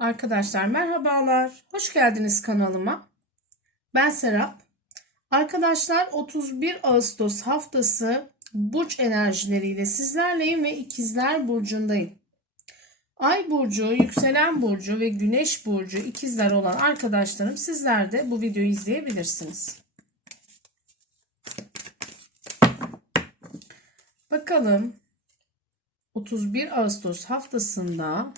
Arkadaşlar merhabalar. Hoş geldiniz kanalıma. Ben Serap. Arkadaşlar 31 Ağustos haftası burç enerjileriyle sizlerleyim ve ikizler burcundayım. Ay burcu, yükselen burcu ve güneş burcu ikizler olan arkadaşlarım sizler de bu videoyu izleyebilirsiniz. Bakalım 31 Ağustos haftasında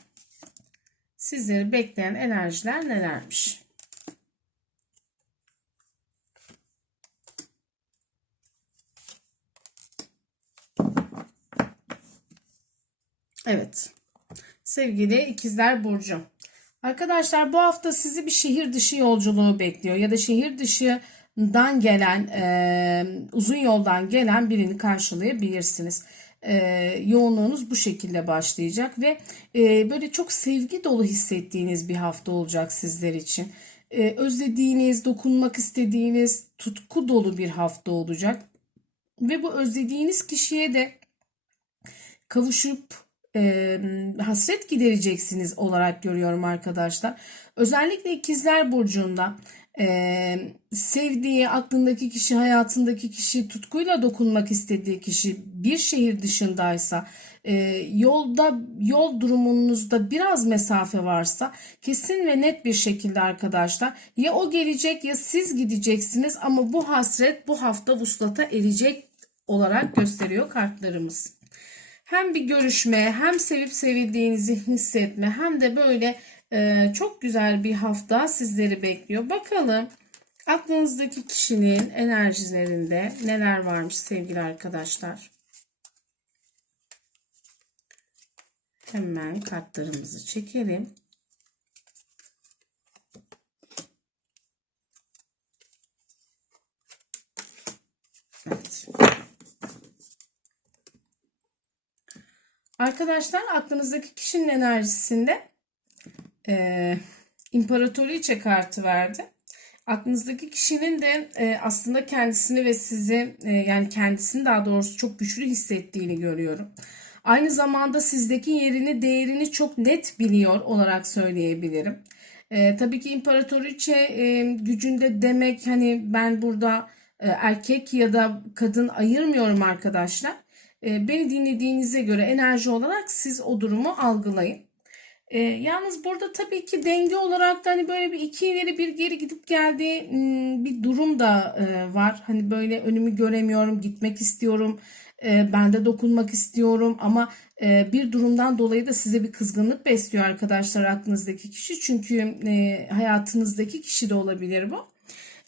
sizleri bekleyen enerjiler nelermiş? Evet. Sevgili ikizler Burcu. Arkadaşlar bu hafta sizi bir şehir dışı yolculuğu bekliyor ya da şehir dışından gelen e, uzun yoldan gelen birini karşılayabilirsiniz. E, yoğunluğunuz bu şekilde başlayacak ve e, böyle çok sevgi dolu hissettiğiniz bir hafta olacak sizler için. E, özlediğiniz, dokunmak istediğiniz, tutku dolu bir hafta olacak. Ve bu özlediğiniz kişiye de kavuşup e, hasret gidereceksiniz olarak görüyorum arkadaşlar. Özellikle ikizler burcunda e, sevdiği, aklındaki kişi, hayatındaki kişi, tutkuyla dokunmak istediği kişi bir şehir dışındaysa, e, yolda yol durumunuzda biraz mesafe varsa kesin ve net bir şekilde arkadaşlar ya o gelecek ya siz gideceksiniz ama bu hasret bu hafta vuslata erecek olarak gösteriyor kartlarımız. Hem bir görüşme hem sevip sevildiğinizi hissetme hem de böyle e, çok güzel bir hafta sizleri bekliyor. Bakalım aklınızdaki kişinin enerjilerinde neler varmış sevgili arkadaşlar. Hemen kartlarımızı çekelim. Evet. Arkadaşlar aklınızdaki kişinin enerjisinde e, imparatoriçe kartı verdi. Aklınızdaki kişinin de e, aslında kendisini ve sizi e, yani kendisini daha doğrusu çok güçlü hissettiğini görüyorum. Aynı zamanda sizdeki yerini değerini çok net biliyor olarak söyleyebilirim. E, tabii ki imparatoriçe e, gücünde demek hani ben burada e, erkek ya da kadın ayırmıyorum arkadaşlar. E, beni dinlediğinize göre enerji olarak siz o durumu algılayın. E, yalnız burada tabii ki denge olarak da hani böyle bir iki ileri bir geri gidip geldiği hmm, bir durum da e, var. Hani böyle önümü göremiyorum, gitmek istiyorum, e, ben de dokunmak istiyorum ama e, bir durumdan dolayı da size bir kızgınlık besliyor arkadaşlar aklınızdaki kişi. Çünkü e, hayatınızdaki kişi de olabilir bu.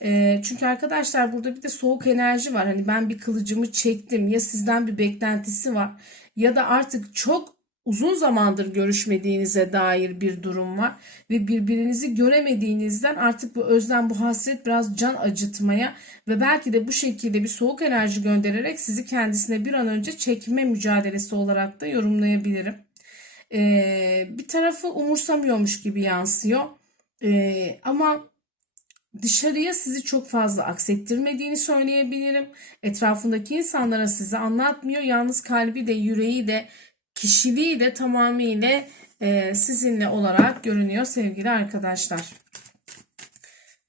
E, çünkü arkadaşlar burada bir de soğuk enerji var. Hani ben bir kılıcımı çektim ya sizden bir beklentisi var ya da artık çok uzun zamandır görüşmediğinize dair bir durum var ve birbirinizi göremediğinizden artık bu özlem bu hasret biraz can acıtmaya ve belki de bu şekilde bir soğuk enerji göndererek sizi kendisine bir an önce çekme mücadelesi olarak da yorumlayabilirim. Ee, bir tarafı umursamıyormuş gibi yansıyor ee, ama dışarıya sizi çok fazla aksettirmediğini söyleyebilirim. Etrafındaki insanlara sizi anlatmıyor. Yalnız kalbi de yüreği de kişiliği de tamamıyla e, sizinle olarak görünüyor sevgili arkadaşlar.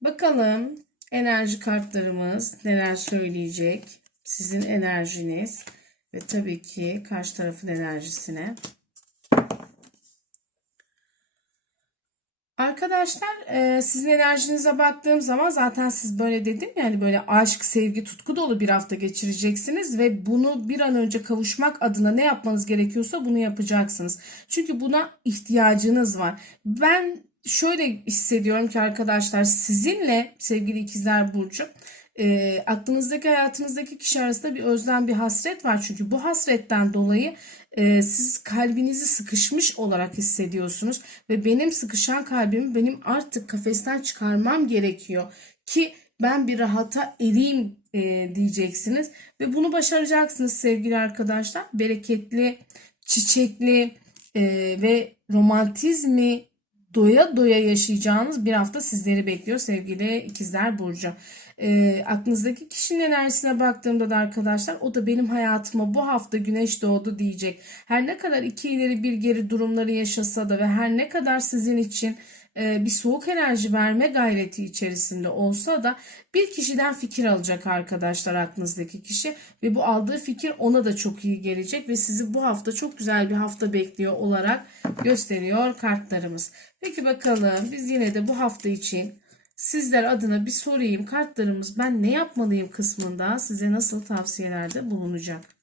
Bakalım enerji kartlarımız neler söyleyecek. Sizin enerjiniz ve tabii ki karşı tarafın enerjisine. Arkadaşlar e, sizin enerjinize baktığım zaman zaten siz böyle dedim yani böyle aşk, sevgi, tutku dolu bir hafta geçireceksiniz ve bunu bir an önce kavuşmak adına ne yapmanız gerekiyorsa bunu yapacaksınız. Çünkü buna ihtiyacınız var. Ben şöyle hissediyorum ki arkadaşlar sizinle sevgili ikizler Burcu e, aklınızdaki hayatınızdaki kişi arasında bir özlem bir hasret var. Çünkü bu hasretten dolayı e, siz kalbinizi sıkışmış olarak hissediyorsunuz. Ve benim sıkışan kalbimi benim artık kafesten çıkarmam gerekiyor. Ki ben bir rahata ereyim e, diyeceksiniz. Ve bunu başaracaksınız sevgili arkadaşlar. Bereketli, çiçekli e, ve romantizmi doya doya yaşayacağınız bir hafta sizleri bekliyor sevgili ikizler Burcu. E, aklınızdaki kişinin enerjisine baktığımda da arkadaşlar o da benim hayatıma bu hafta güneş doğdu diyecek. Her ne kadar iki ileri bir geri durumları yaşasa da ve her ne kadar sizin için bir soğuk enerji verme gayreti içerisinde olsa da bir kişiden fikir alacak arkadaşlar aklınızdaki kişi ve bu aldığı fikir ona da çok iyi gelecek ve sizi bu hafta çok güzel bir hafta bekliyor olarak gösteriyor kartlarımız. Peki bakalım biz yine de bu hafta için sizler adına bir sorayım kartlarımız ben ne yapmalıyım kısmında size nasıl tavsiyelerde bulunacak.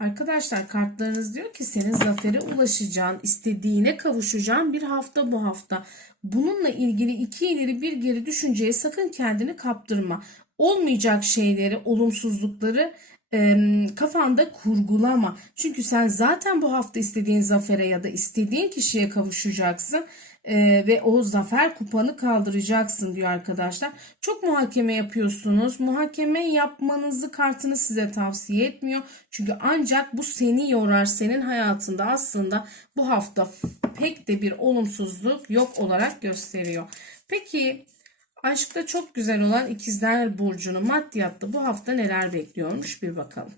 Arkadaşlar kartlarınız diyor ki senin zafere ulaşacağın, istediğine kavuşacağın bir hafta bu hafta. Bununla ilgili iki ileri bir geri düşünceye sakın kendini kaptırma. Olmayacak şeyleri, olumsuzlukları e, kafanda kurgulama. Çünkü sen zaten bu hafta istediğin zafere ya da istediğin kişiye kavuşacaksın. Ee, ve o zafer kupanı kaldıracaksın diyor arkadaşlar. Çok muhakeme yapıyorsunuz. Muhakeme yapmanızı kartını size tavsiye etmiyor. Çünkü ancak bu seni yorar. Senin hayatında aslında bu hafta pek de bir olumsuzluk yok olarak gösteriyor. Peki aşkta çok güzel olan ikizler burcunu maddiyatta bu hafta neler bekliyormuş bir bakalım.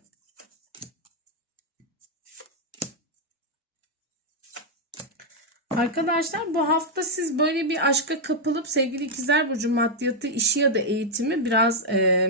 Arkadaşlar bu hafta siz böyle bir aşka kapılıp sevgili ikizler burcu maddiyatı, işi ya da eğitimi biraz e,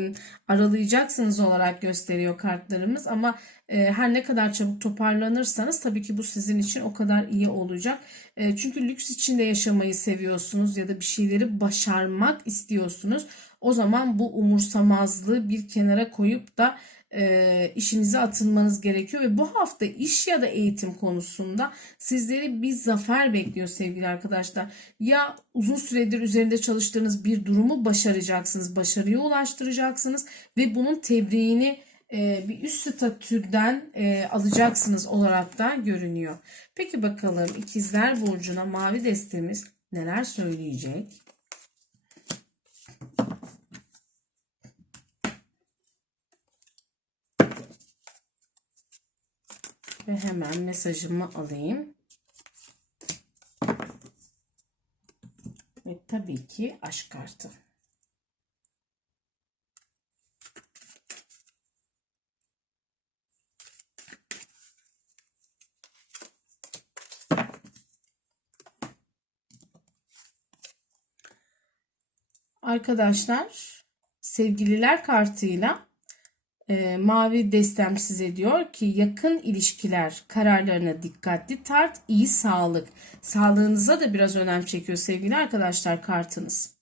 aralayacaksınız olarak gösteriyor kartlarımız. Ama e, her ne kadar çabuk toparlanırsanız tabii ki bu sizin için o kadar iyi olacak. E, çünkü lüks içinde yaşamayı seviyorsunuz ya da bir şeyleri başarmak istiyorsunuz. O zaman bu umursamazlığı bir kenara koyup da e, işinize atılmanız gerekiyor ve bu hafta iş ya da eğitim konusunda sizleri bir zafer bekliyor sevgili arkadaşlar. Ya uzun süredir üzerinde çalıştığınız bir durumu başaracaksınız, başarıya ulaştıracaksınız ve bunun tebriğini e, bir üst statüden e, alacaksınız olarak da görünüyor. Peki bakalım ikizler burcuna mavi destemiz neler söyleyecek? Ve hemen mesajımı alayım. Ve tabii ki aşk kartı. Arkadaşlar sevgililer kartıyla e, mavi destem size diyor ki yakın ilişkiler kararlarına dikkatli tart, iyi sağlık. Sağlığınıza da biraz önem çekiyor sevgili arkadaşlar kartınız.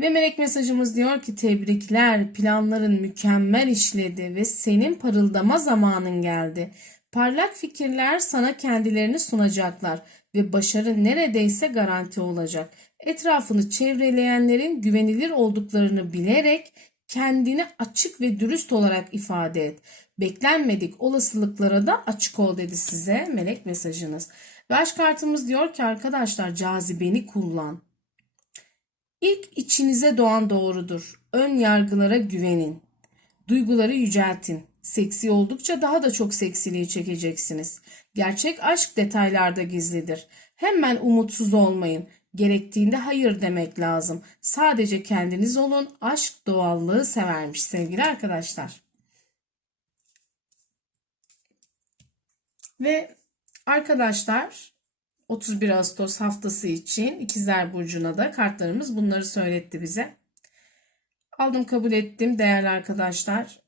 Ve melek mesajımız diyor ki tebrikler planların mükemmel işledi ve senin parıldama zamanın geldi. Parlak fikirler sana kendilerini sunacaklar ve başarı neredeyse garanti olacak. Etrafını çevreleyenlerin güvenilir olduklarını bilerek kendini açık ve dürüst olarak ifade et. Beklenmedik olasılıklara da açık ol dedi size melek mesajınız. Ve aşk kartımız diyor ki arkadaşlar cazibeni kullan. İlk içinize doğan doğrudur. Ön yargılara güvenin. Duyguları yüceltin. Seksi oldukça daha da çok seksiliği çekeceksiniz. Gerçek aşk detaylarda gizlidir. Hemen umutsuz olmayın. Gerektiğinde hayır demek lazım. Sadece kendiniz olun. Aşk doğallığı severmiş sevgili arkadaşlar. Ve arkadaşlar 31 Ağustos haftası için İkizler Burcu'na da kartlarımız bunları söyletti bize. Aldım kabul ettim değerli arkadaşlar.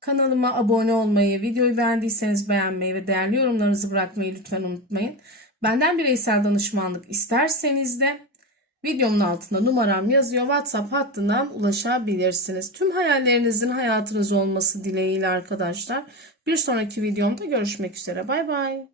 Kanalıma abone olmayı, videoyu beğendiyseniz beğenmeyi ve değerli yorumlarınızı bırakmayı lütfen unutmayın. Benden bireysel danışmanlık isterseniz de videomun altında numaram yazıyor. WhatsApp hattından ulaşabilirsiniz. Tüm hayallerinizin hayatınız olması dileğiyle arkadaşlar. Bir sonraki videomda görüşmek üzere. Bay bay.